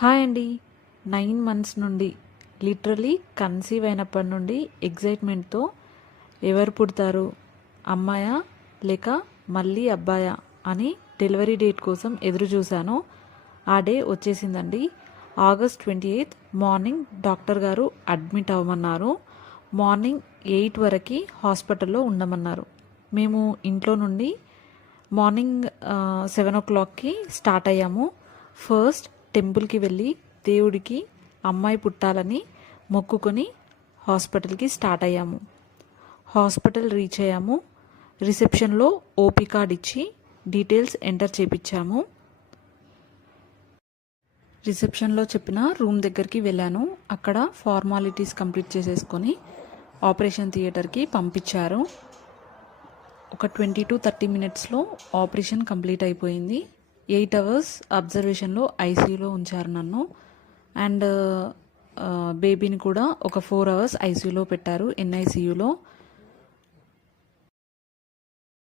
Hi అండి. 9 months నుండి literally conceive అయినప్పటి నుండి ఎగ్జైట్మెంట్తో ఎవరు పుడతారు, అమ్మాయా లేక మళ్ళీ అబ్బాయా అని డెలివరీ డేట్ కోసం ఎదురు చూశాను. ఆ డే వచ్చేసిందండి. August 28 మార్నింగ్ డాక్టర్ గారు అడ్మిట్ అవ్వమన్నారు. మార్నింగ్ 8 వరకు హాస్పిటల్లో ఉండమన్నారు. మేము ఇంట్లో నుండి మార్నింగ్ 7 o'clockకి స్టార్ట్ అయ్యాము. ఫస్ట్ టెంపుల్కి వెళ్ళి దేవుడికి అమ్మాయి పుట్టాలని మొక్కుకొని హాస్పిటల్కి స్టార్ట్ అయ్యాము. హాస్పిటల్ రీచ్ అయ్యాము. రిసెప్షన్లో ఓపీ కార్డ్ ఇచ్చి డీటెయిల్స్ ఎంటర్ చేయించాము. రిసెప్షన్లో చెప్పిన రూమ్ దగ్గరికి వెళ్ళాను. అక్కడ ఫార్మాలిటీస్ కంప్లీట్ చేసేసుకొని ఆపరేషన్ థియేటర్కి పంపించారు. ఒక 20 to 30 మినిట్స్లో ఆపరేషన్ కంప్లీట్ అయిపోయింది. 8 hours అబ్జర్వేషన్లో ఐసీయూలో ఉంచారు నన్ను. అండ్ బేబీని కూడా ఒక 4 hours ఐసీయూలో పెట్టారు, ఎన్ఐసీయూలో.